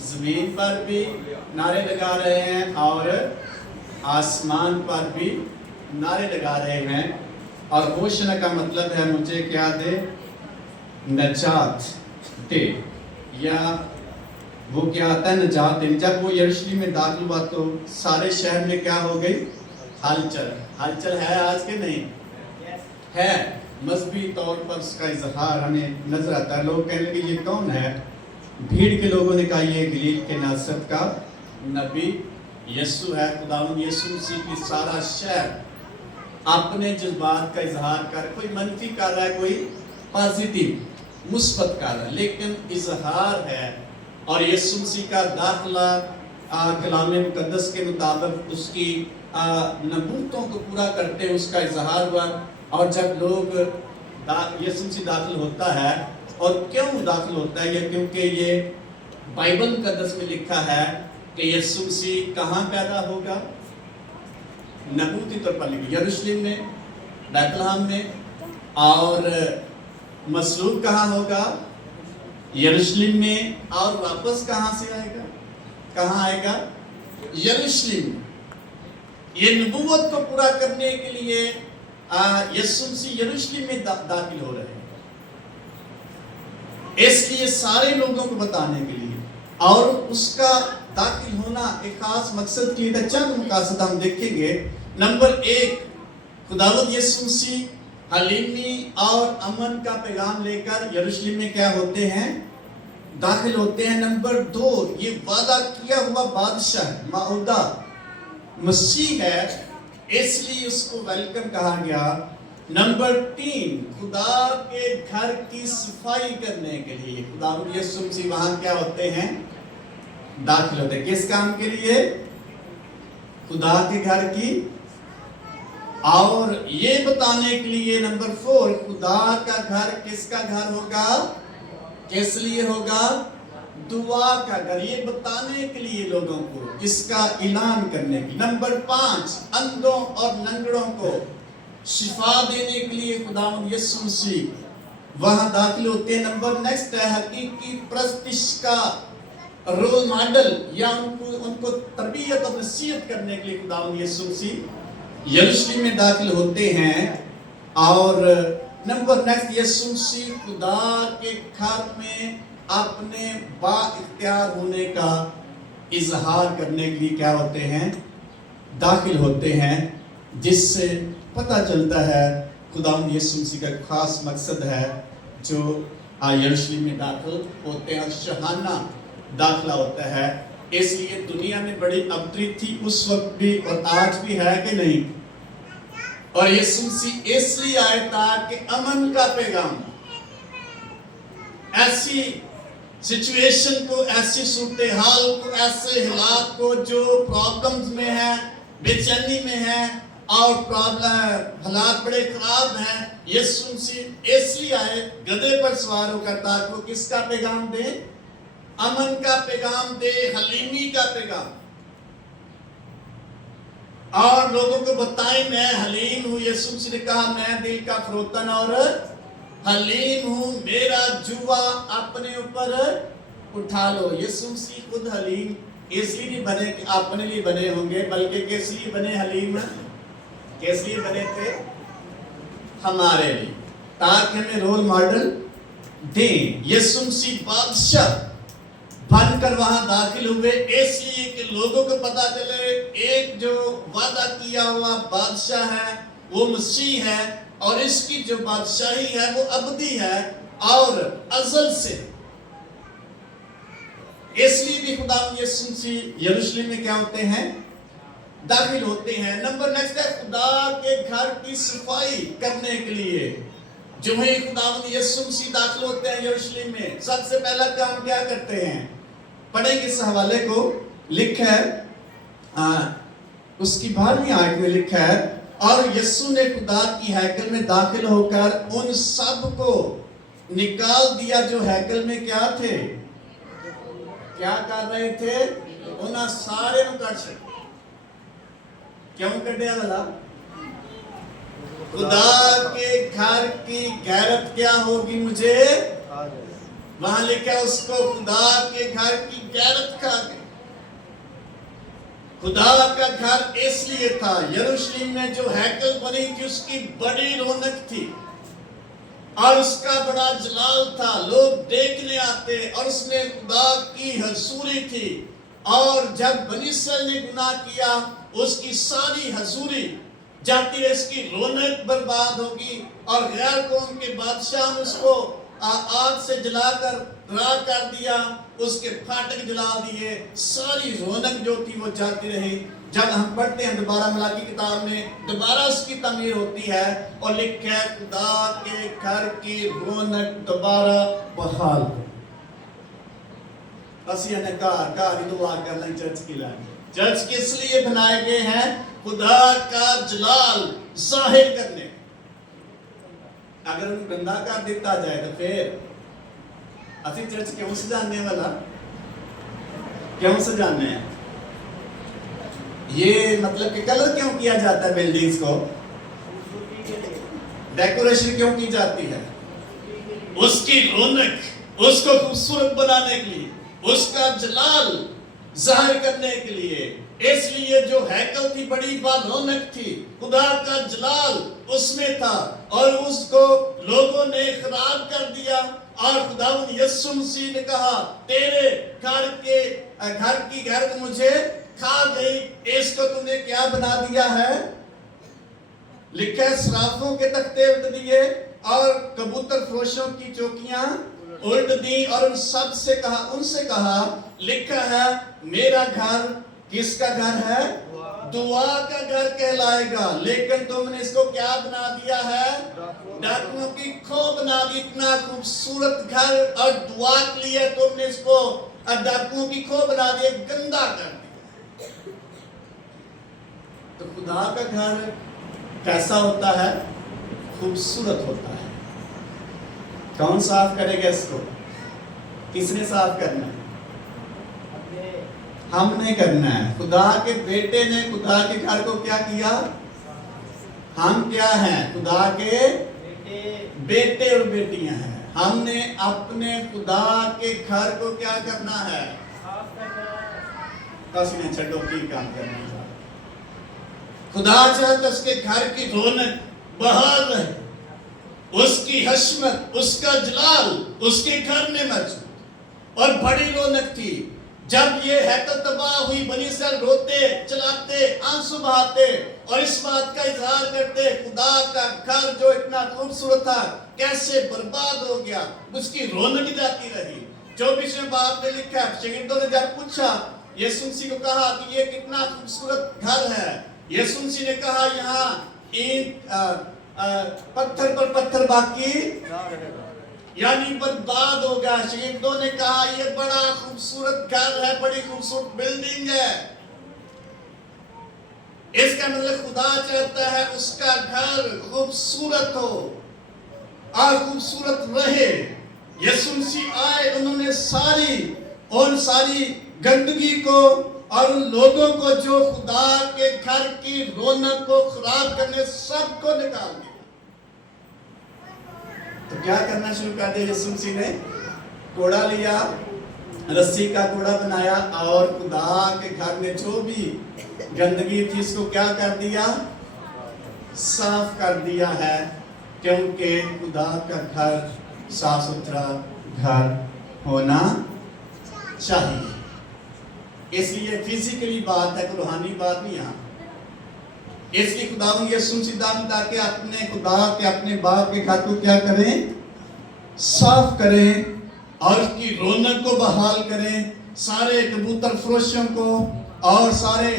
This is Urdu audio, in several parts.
زمین پر بھی نعرے لگا رہے ہیں اور آسمان پر بھی نعرے لگا رہے ہیں. اور ہوشنا کا مطلب ہے مجھے کیا دے؟ نجات دے. یا وہ کیا آتا ہے؟ نجات دے. جب وہ یروشلم میں داخل ہوا تو سارے شہر میں کیا ہو گئی؟ ہلچل. ہلچل ہے آج کے نہیں ہے. مذہبی طور پر اس کا اظہار ہمیں نظر آتا ہے. لوگ کہنے لگے یہ کون ہے؟ بھیڑ کے لوگوں نے کہا یہ گلیل کے ناصرت کا نبی یسوع ہے. خداوند یسوع مسیح کی سارا شہر اپنے جذبات کا اظہار کر، کوئی منفی کر رہا ہے، کوئی پازیٹیو مثبت کر رہا ہے، لیکن اظہار ہے. اور یسوع مسیح کا داخلہ کلام مقدس کے مطابق اس کی نبوتوں کو پورا کرتے اس کا اظہار ہوا. اور جب لوگ یسوع مسیح داخل ہوتا ہے، اور کیوں داخل ہوتا ہے؟ یہ کیونکہ یہ بائبل مقدس میں لکھا ہے کہ یسوع مسیح کہاں پیدا ہوگا؟ نبوتی طور پر لکھا یروشلم میں، بیت لحم میں. اور مصلوب کہاں ہوگا؟ یروشلم میں. اور واپس کہاں سے آئے گا؟ کہاں آئے گا؟ یروشلم. یہ نبوت کو پورا کرنے کے لیے یسوع مسیح یروشلم میں داخل ہو رہے ہیں، اس لیے سارے لوگوں کو بتانے کے لیے. اور اس کا داخل ہونا ایک خاص مقصد کی ہے. چند مقاصد ہم دیکھیں گے. نمبر 1، خداوند یسوع مسیح حلیمی اور امن کا پیغام لے کر یروشلم میں کیا ہوتے ہیں؟ داخل ہوتے ہیں. نمبر 2، یہ وعدہ کیا ہوا بادشاہ موعودہ مسیح ہے، اس لیے اس کو ویلکم کہا گیا. نمبر 3، خدا کے گھر کی صفائی کرنے کے لیے خداوند یسوع مسیح وہاں کیا ہوتے ہیں؟ داخل ہوتے ہیں. کس کام کے لیے؟ خدا کے گھر کی. اور یہ بتانے کے لیے نمبر 4، خدا کا گھر کس کا گھر ہوگا؟ کس لیے ہوگا؟ دعا کا گھر. یہ بتانے کے لیے لوگوں کو، اس کا اعلان کرنے کی. نمبر 5، اندھوں اور لنگڑوں کو شفا دینے کے لیے خداوند یسوع مسیح وہاں داخل ہوتے ہیں. نمبر نیکسٹ ہے حقیقی پرستش کا رول ماڈل، یا ان کو تربیت اور نصیحت کرنے کے لیے خداوند یسوع مسیح یروشلم میں داخل ہوتے ہیں. اور نمبر نیکسٹ، یسوع مسیح خدا کے گھر میں اپنے با اختیار ہونے کا اظہار کرنے کے لیے کیا ہوتے ہیں؟ داخل ہوتے ہیں. جس سے پتہ چلتا ہے خداوند یسوع مسیح کا خاص مقصد ہے جو یروشلم میں داخل ہوتے ہیں، اور شاہانہ داخلہ ہوتا ہے. اس لیے دنیا میں بڑی ابتری تھی اس وقت بھی اور آج بھی ہے کہ نہیں. اور یسوع مسیح اس لیے آئے تاکہ امن کا پیغام ایسی سچویشن کو، ایسی صورتحال کو، ایسے حالات کو جو پرابلمز میں ہیں، بے چینی میں ہیں اور حالات بڑے خراب ہیں، یسوع مسیح اس لیے آئے گدھے پر سوار ہو کر تاکہ وہ کس کا پیغام دے؟ امن کا پیغام دے، حلیمی کا پیغام. اور لوگوں کو بتائیں میں حلیم ہوں. یسوع مسیح نے کہا میں دل کا فروتن اور حلیم ہوں، میرا جوا اپنے اوپر اٹھا لو. یسوع مسیح خود حلیم اس لیے نہیں بنے کہ اپنے لیے بنے ہوں گے، بلکہ کس لیے بنے حلیم؟ کس لیے بنے تھے؟ ہمارے لیے، تاکہ ہمیں رول ماڈل دیں. یسوع مسیح بادشاہ بن کر وہاں داخل ہوئے اس لیے کہ لوگوں کو پتا چلے ایک جو وعدہ کیا ہوا بادشاہ ہے وہ مسیح ہے، اور اس کی جو بادشاہی ہے وہ ابدی ہے اور ازل سے. اس لیے بھی خداوند یسوع مسیح یروشلم میں کیا ہوتے ہیں؟ داخل ہوتے ہیں. نمبر نیکسٹ ہے خدا کے گھر کی صفائی کرنے کے لیے. جو ہی خداوند یسوع مسیح داخل ہوتے ہیں یروشلم میں، سب سے پہلا کام کیا کرتے ہیں؟ پڑھیں گے اس حوالے کو. لکھا ہے اس کی 12ویں آیت میں لکھا ہے اور یسوع نے خدا کی ہیکل میں داخل ہو کر ان سب کو نکال دیا جو ہیکل میں کیا تھے؟ کیا کر رہے تھے؟ انہاں سارے نو کٹ چھڑ. کیوں کٹیا والا؟ خدا کے گھر کی غیرت کیا ہوگی؟ مجھے وہاں لکھا اس کو خدا کے گھر کی غیرت کھا گئی. خدا کا گھر اس لیے تھا، یروشلم میں جو ہیکل بنی تھی اس کی بڑی رونق تھی اور اس کا بڑا جلال تھا، لوگ دیکھنے آتے، اور اس میں خدا کی حضوری تھی. اور جب بنی اسرائیل نے گناہ کیا اس کی ساری حضوری جاتی ہے، اس کی رونق برباد ہوگی، اور غیر قوم کے بادشاہ نے اس کو آگ سے جلا کر راکھ کر دیا، اس کے پھاٹک جلا دیے، ساری رونق جو تھی وہ جاتی رہی. جب ہم پڑھتے ہیں دوبارہ ملاکی کتاب میں دوبارہ اس کی تعمیر ہوتی ہے اور لکھا ہے خدا کے گھر کی رونق دوبارہ بحال ہو. اسی نے کہا دعا کر لیں چرچ کی لائن. چرچ کس لیے بنائے گئے ہیں؟ خدا کا جلال ظاہر کرنے. اگر ان گندا کر دیتا جائے تو پھر اسی چرچ کیوں سجانے والا، کیوں سجانے ہیں؟ یہ مطلب کہ کلر کیوں کیا جاتا ہے بلڈنگز کو؟ ڈیکوریشن کیوں کی جاتی ہے؟ اس کی رونق، اس کو خوبصورت بنانے کے لیے، اس کا جلال ظاہر کرنے کے لیے. اس لیے جو ہیکل تھی بڑی رونق تھی، خدا کا جلال اس میں تھا، اور اس کو لوگوں نے خراب کر دیا. اور خداوند یسوع مسیح نے کہا تیرے گھر کی غیرت مجھے کھا گئی، اس کو تم نے کیا بنا دیا ہے؟ لکھا ہے صرافوں کے تختے الٹ دیے اور کبوتر فروشوں کی چوکیاں الٹ دی، اور ان سے کہا لکھا ہے میرا گھر کس کا گھر ہے؟ دعا کا گھر کہلائے گا، لیکن تم نے اس کو کیا بنا دیا ہے؟ ڈاکوؤں کی کھو بنا دی. اتنا خوبصورت گھر اور دعا کے لیے تم نے اس کو ڈاکوؤں کی کھو بنا دی، گندا کر دیا. تو خدا کا گھر کیسا ہوتا ہے؟ خوبصورت ہوتا ہے. کون صاف کرے گا اس کو؟ کس نے صاف کرنا ہے؟ ہم نے کرنا ہے. خدا کے بیٹے نے خدا کے گھر کو کیا کیا؟ ہم کیا ہیں؟ خدا کے بیٹے اور بیٹیاں ہیں. ہم نے اپنے خدا کے گھر کو کیا کرنا ہے؟ کسی نے چھٹو کی کام کرنا ہے. خدا چاہتا اس کے گھر کی رونق بحال رہے، اس کی حشمت، اس کا جلال اس کے گھر میں موجود. اور بڑی رونق تھی. جب یہ ہیکل تباہ ہوئی بنی اسرائیل روتے چلاتے آنسو بہاتے اور اس بات کا اظہار کرتے خدا کا گھر جو اتنا خوبصورت تھا کیسے برباد ہو گیا، اس کی رونق جاتی رہی. 24ویں باب میں لکھا ہے شاگردوں نے جب پوچھا یسوع مسیح کو کہا کہ یہ کتنا خوبصورت گھر ہے، یسوع مسیح نے کہا یہاں اینٹ پتھر پر پتھر باقی یعنی برباد ہو گیا. شاگردوں نے کہا یہ بڑا خوبصورت گھر ہے، بڑی خوبصورت بلڈنگ ہے. اس کا مطلب خدا چاہتا ہے اس کا گھر خوبصورت ہو اور خوبصورت رہے. یسوع مسیح آئے، انہوں نے ساری گندگی کو اور ان لوگوں کو جو خدا کے گھر کی رونق کو خراب کرنے سب کو نکال دیا. تو کیا کرنا شروع کر دیا یسوع مسیح نے؟ کوڑا لیا، رسی کا کوڑا بنایا اور خدا کے گھر میں جو بھی گندگی تھی اس کو کیا کر دیا؟ صاف کر دیا ہے. کیونکہ خدا کا گھر صاف ستھرا گھر ہونا چاہیے. اس لیے فزیکلی بات ہے، روحانی بات نہیں. یہاں اس لیے خداوند یسوع مسیح تاکہ اپنے خدا کے اپنے باپ کے گھر کو کیا کریں؟ صاف کریں اور اس کی رونق کو بحال کریں. سارے کبوتر فروشوں کو اور سارے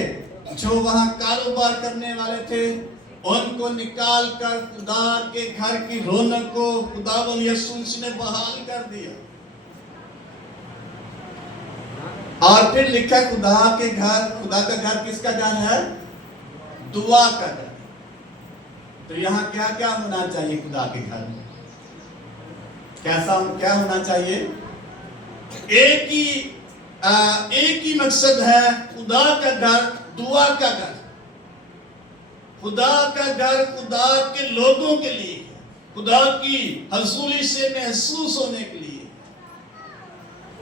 جو وہاں کاروبار کرنے والے تھے ان کو نکال کر خدا کے گھر کی رونق کو خداوند یسوع مسیح نے بحال کر دیا. اور پھر لکھا خدا کا گھر کس کا گھر ہے؟ دعا کا گھر. تو یہاں کیا کیا ہونا چاہیے خدا کے گھر میں؟ کیا ہونا چاہیے؟ ایک ہی مقصد ہے خدا کا گھر، دعا کا گھر. خدا کا گھر خدا کے لوگوں کے لیے، خدا کی حضوری سے محسوس ہونے کے لیے.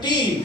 3,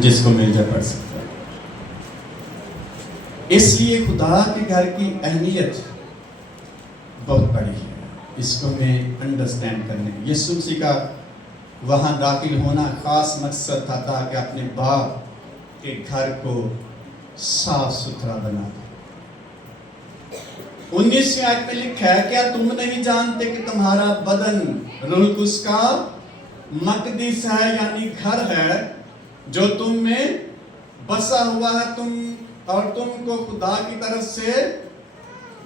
جس کو مل جائے پڑھ سکتا ہے. اس لیے خدا کے گھر کی اہمیت بہت بڑی ہے. اس کو ہمیں انڈرسٹینڈ کرنے. یسوع مسیح کا وہاں داخل ہونا خاص مقصد تھا تاکہ اپنے باپ کے گھر کو صاف ستھرا بنا دے. 19 آیت میں لکھا ہے کیا تم نہیں جانتے کہ تمہارا بدن روح القدس کا مقدس ہے یعنی گھر ہے جو تم میں بسا ہوا ہے تم کو خدا کی طرف سے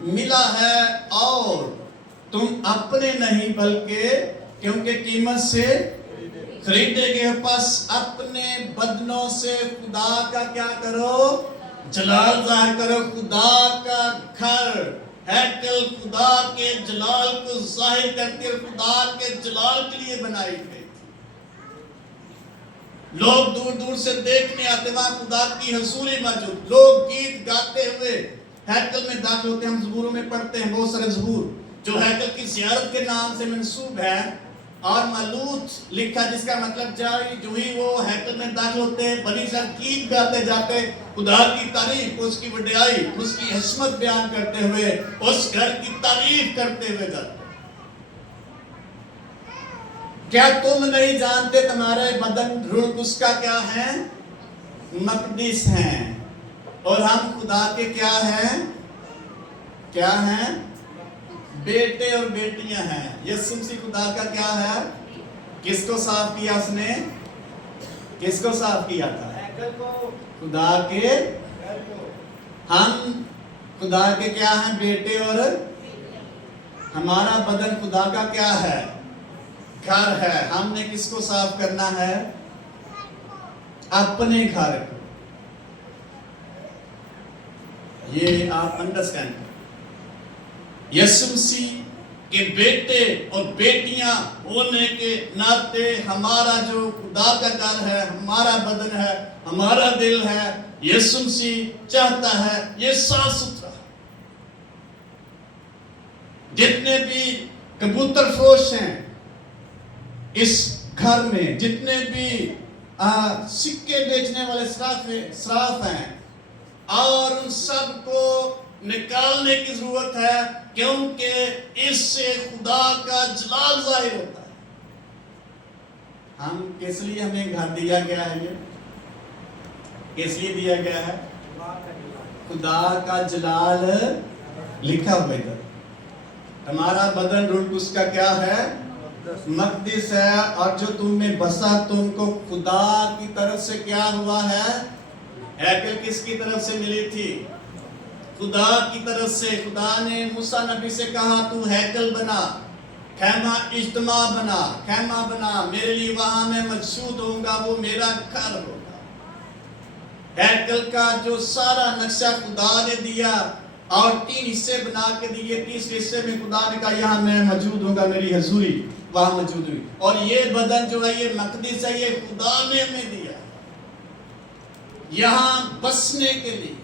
ملا ہے اور تم اپنے نہیں بلکہ کیونکہ قیمت سے خریدے گئے. پس اپنے بدنوں سے خدا کا کیا کرو؟ جلال ظاہر کرو. خدا کا گھر ہیکل خدا کے جلال کو ظاہر کرتے اور خدا کے جلال کے لیے بنائی گئی. لوگ دور دور سے دیکھنے آتے وہاں خدا کی حضوری موجود. لوگ گیت گاتے ہوئے ہیکل میں داخل ہوتے ہیں. ہم زبوروں میں پڑھتے ہیں بہت سارے زبور جو ہیکل کی زیارت کے نام سے منسوب ہے. اور ملوت لکھا جس کا مطلب جو ہی وہ ہیکل میں داخل ہوتے ہیں بنی سر گیت گاتے جاتے خدا کی تعریف اس کی وڈیائی اس کی عظمت بیان کرتے ہوئے اس گھر کی تعریف کرتے ہوئے جاتے. کیا تم نہیں جانتے تمہارے بدن روح القدس کا کیا ہے؟ مقدس ہیں اور ہم خدا کے کیا ہیں؟ کیا ہیں؟ بیٹے اور بیٹیاں ہیں. یسوع مسیح خدا کا کیا ہے؟ کس کو صاف کیا اس نے؟ کس کو صاف کیا تھا؟ خدا کے. ہم خدا کے کیا ہیں؟ بیٹے. اور ہمارا بدن خدا کا کیا ہے؟ گھر ہے. ہم نے کس کو صاف کرنا ہے؟ اپنے گھر کو. یہ آپ انڈرسٹینڈ کریں. یسوع مسیح کے بیٹے اور بیٹیاں ہونے کے ناطے ہمارا جو خدا کا گھر ہے ہمارا بدن ہے ہمارا دل ہے یسوع مسیح چاہتا ہے یہ صاف ستھرا. جتنے بھی کبوتر فروش ہیں اس گھر میں جتنے بھی سکے بیچنے والے صراف ہیں اور ان سب کو نکالنے کی ضرورت ہے کیونکہ اس سے خدا کا جلال ظاہر ہوتا ہے. ہم کس لیے ہمیں گھر دیا گیا ہے؟ یہ کس لیے دیا گیا ہے؟ خدا کا جلال لکھا ہوا ہے. تمہارا بدن روح القدس کا کیا ہے؟ مقدس ہے اور جو تم میں بسا تم کو خدا کی طرف سے کیا ہوا ہے؟ ہیکل کس کی طرف سے ملی تھی؟ خدا کی طرف سے. خدا نے موسیٰ نبی سے کہا تو ہیکل بنا خیمہ اجتماع بنا میرے لیے وہاں میں موجود ہوں گا وہ میرا گھر ہوگا. ہیکل کا جو سارا نقشہ خدا نے دیا اور 3 حصے بنا کے دیے. تیسرے حصے میں خدا نے کہا یہاں میں موجود ہوں گا میری حضوری وہاں موجود ہوئی. اور یہ بدن جو ہے یہ مقدس ہے یہ خدا نے ہمیں دیا یہاں بسنے کے لیے.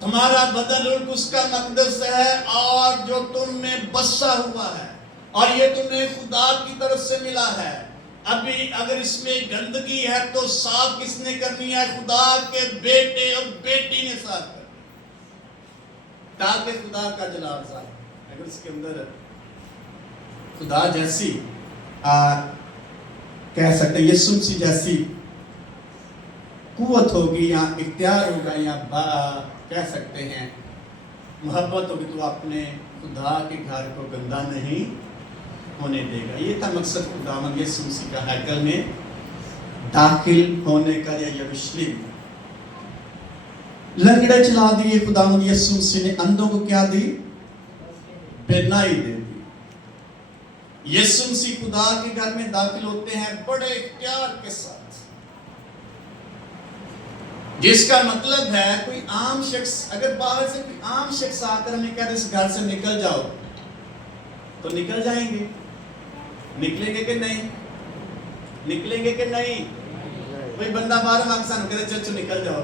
تمہارا بدن روح القدس کا مقدس ہے اور جو تم میں بسا ہوا ہے اور یہ تمہیں خدا کی طرف سے ملا ہے. ابھی اگر اس میں گندگی ہے تو صاف کس نے کرنی ہے؟ خدا کے بیٹے اور بیٹی نے صاف کرنی تاکہ خدا کا جلال ظاہر. اگر اس کے اندر خدا جیسی کہہ سکتے یسوع مسیح جیسی قوت ہوگی یا اختیار ہوگا یا کہہ سکتے ہیں محبت ہوگی تو اپنے خدا کے گھر کو گندا نہیں ہونے دے گا. یہ تھا مقصد خداوند یسوع مسیح کا ہیکل میں داخل ہونے کا یا یروشلم. لنگڑے چلا دیے خداوند یسوع مسیح نے. اندھوں کو کیا دی؟ بینائی دے دی. یسوع مسیح خدا کے گھر میں داخل ہوتے ہیں بڑے اختیار کے ساتھ جس کا مطلب ہے کوئی عام شخص اگر باہر سے کوئی عام شخص آ کر ہمیں کہتے اس گھر سے نکل جاؤ تو نکل جائیں گے. نکلیں گے کہ نہیں؟ نکلیں گے کہ نہیں؟ کوئی بندہ باہر مانگسان کہتے چچو نکل جاؤ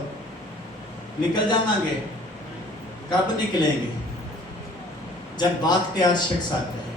نکل جانا گے. کب نکلیں گے؟ جب بات تیار شخص آتا ہے.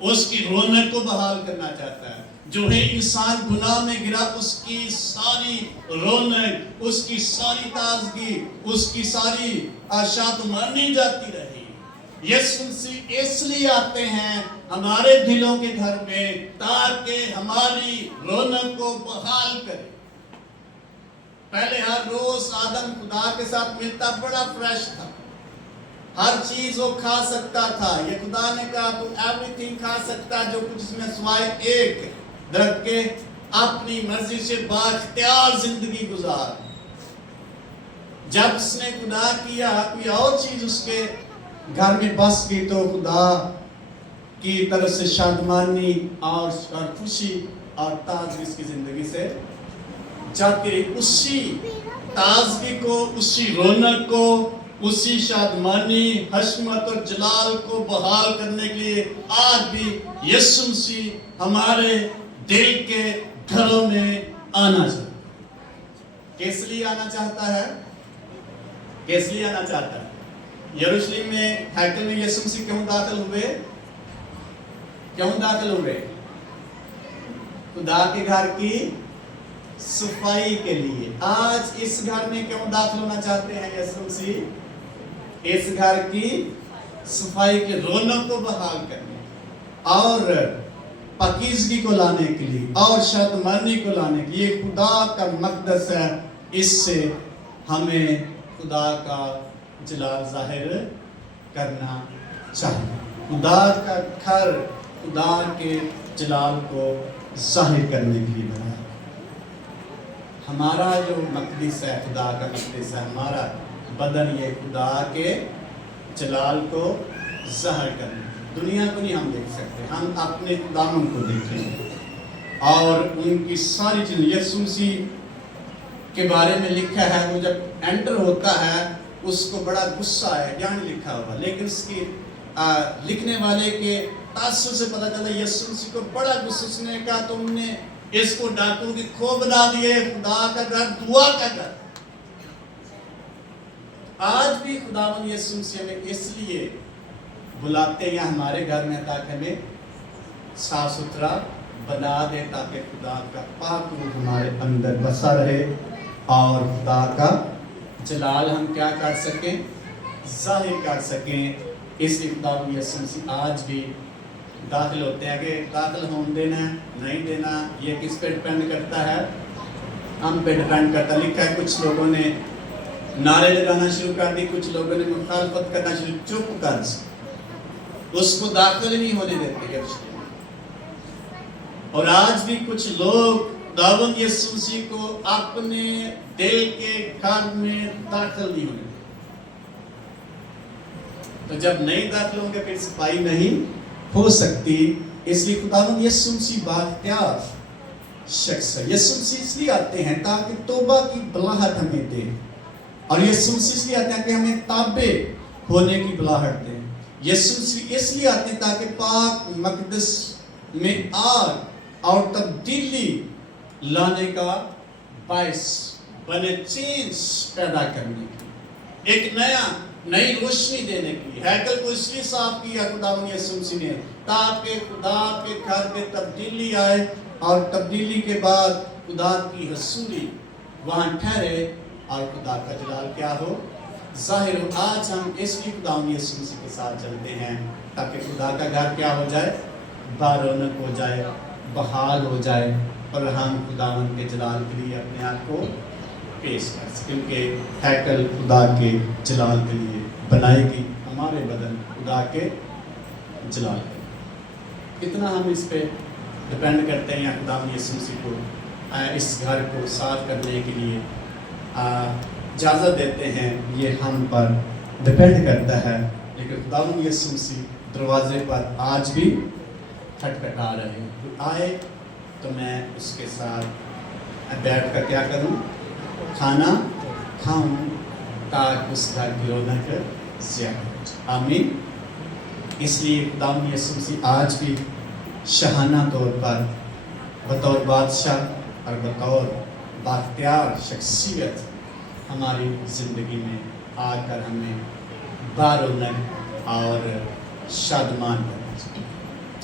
اس کی رونق کو بحال کرنا چاہتا ہے. جو ہے انسان گناہ میں گرا اس کی ساری رونق، اس کی ساری تازگی، اس کی ساری شادمانی جاتی رہی. یسوع مسیح اس لیے آتے ہیں ہمارے دلوں کے گھر میں تاکہ ہماری رونق کو بحال کرے. پہلے ہر روز آدم خدا کے ساتھ ملتا بڑا فریش تھا، ہر چیز وہ کھا سکتا تھا. یہ خدا نے کہا تو ایوری تھنگ کھا سکتا جو کچھ اس میں سوائے ایک درخت کے اپنی مرضی سے بااختیار زندگی گزار. جب اس نے گناہ کیا کوئی اور چیز اس کے گھر میں بس گئی تو خدا کی طرف سے شادمانی اور خوشی اور تازگی اس کی زندگی سے جاتی رہی. اسی تازگی کو، اسی رونق کو، اسی شادمانی، حشمت اور جلال کو بحال کرنے کے لیے آج بھی یسوع مسیح ہمارے دل کے گھروں میں آنا چاہتا ہے. کس لیے آنا چاہتا ہے؟ کس لیے آنا چاہتا ہے؟ یروشلم میں ہیکل میں یسوع مسیح کیوں داخل ہوئے؟ کیوں داخل ہوئے؟ خدا کے گھر کی صفائی کے لیے. آج اس گھر میں کیوں داخل ہونا چاہتے ہیں یسوع مسیح؟ اس گھر کی صفائی کی رونق کو بحال کرنے اور پاکیزگی کو لانے کے لیے اور شادمانی کو لانے کے لیے. خدا کا مقدس ہے، اس سے ہمیں خدا کا جلال ظاہر کرنا چاہیے. خدا کا گھر خدا کے جلال کو ظاہر کرنے کے لیے بنا. ہمارا جو مقدس ہے، خدا کا مقدس ہے، ہمارا بدن یہ خدا کے جلال کو ظاہر کرنے. دنیا کو نہیں ہم دیکھ سکتے، ہم اپنے خداوند کو دیکھیں گے اور ان کی ساری چیزیں. یسوع مسیح کے بارے میں لکھا ہے وہ جب انٹر ہوتا ہے اس کو بڑا غصہ ہے، یہاں نہیں لکھا ہوا لیکن اس کی لکھنے والے کے تاثر سے پتہ چلتا ہے یسوع مسیح کو بڑا غصہ. اس نے کہا تم نے اس کو ڈاکوں کی کھو بنا دیے، خدا کا گھر دعا کا گھر. آج بھی خداوند یسوع مسیح ہمیں اس لیے بلاتے ہیں ہمارے گھر میں تاکہ ہمیں صاف ستھرا بنا دے، تاکہ خدا کا پاک روح ہمارے اندر بسا رہے اور خدا کا جلال ہم کیا کر سکیں؟ ظاہر کر سکیں. اس لیے خداوند یسوع مسیح آج بھی داخل ہوتے ہیں. کہ داخل ہونے دینا نہیں دینا یہ کس پہ ڈیپینڈ کرتا ہے؟ ہم پہ ڈیپینڈ کرتا ہے. لکھا ہے کچھ لوگوں نے نعرے لگانا شروع کر دی، کچھ لوگوں نے مخالفت کرنا شروع. چپ کر اس کو داخل نہیں ہونے دیتے. اور آج بھی کچھ لوگ خداوند یسوع مسیح کو اپنے دل کے گھر میں داخل نہیں ہونے. تو جب نہیں داخل ہوں گے پھر صفائی نہیں ہو سکتی. اس لیے خداوند یسوع مسیح بااختیار شخص ہے. یسوع مسیح اس لیے آتے ہیں تاکہ توبہ کی بلاہٹ ہمیں دے، اور یسوع مسیح اس لیے آتے ہیں کہ ہمیں تابع ہونے کی بلاہٹ دے. یسوع مسیح اس لیے آتے ہیں تاکہ پاک مقدس میں آگ اور تبدیلی لانے کا باعث بنے، چینج پیدا کرنے کی، ایک نئی روشنی دینے کی. ہیکل کو اس لیے صاف کیا خداوند یسوع مسیح نے تاکہ خدا کے گھر میں تبدیلی آئے اور تبدیلی کے بعد خدا کی حضوری وہاں ٹھہرے اور خدا کا جلال کیا ہو؟ ظاہر ہو. آج ہم اس لیے خداوند یسوع مسیح کے ساتھ چلتے ہیں تاکہ خدا کا گھر کیا ہو جائے؟ بارونق ہو جائے، بحال ہو جائے اور ہم خداوند کے جلال کے لیے اپنے آپ کو پیش کر سکیں. کیونکہ ہیکل خدا کے جلال کے لیے بنائے گی، ہمارے بدن خدا کے جلال کے لیے. کتنا ہم اس پہ ڈپینڈ کرتے ہیں خداوند یسوع مسیح کو اس گھر کو صاف کرنے کے لیے اجازت دیتے ہیں، یہ ہم پر ڈپینڈ کرتا ہے. لیکن خداوند یسوع مسیح دروازے پر آج بھی کھٹکھٹا رہے ہیں. تو آئے تو میں اس کے ساتھ بیٹھ کر کیا کروں؟ کھانا کھاؤں تاکہ اس گھر کی رونق زیادہ ہو جائے. آمین. اس لیے خداوند یسوع مسیح آج بھی شاہانہ طور پر بطور بادشاہ اور بطور بااختیار شخصیت ہماری زندگی میں آ کر ہمیں بارونق اور شادمان کرنا چاہیے.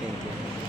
Thank you.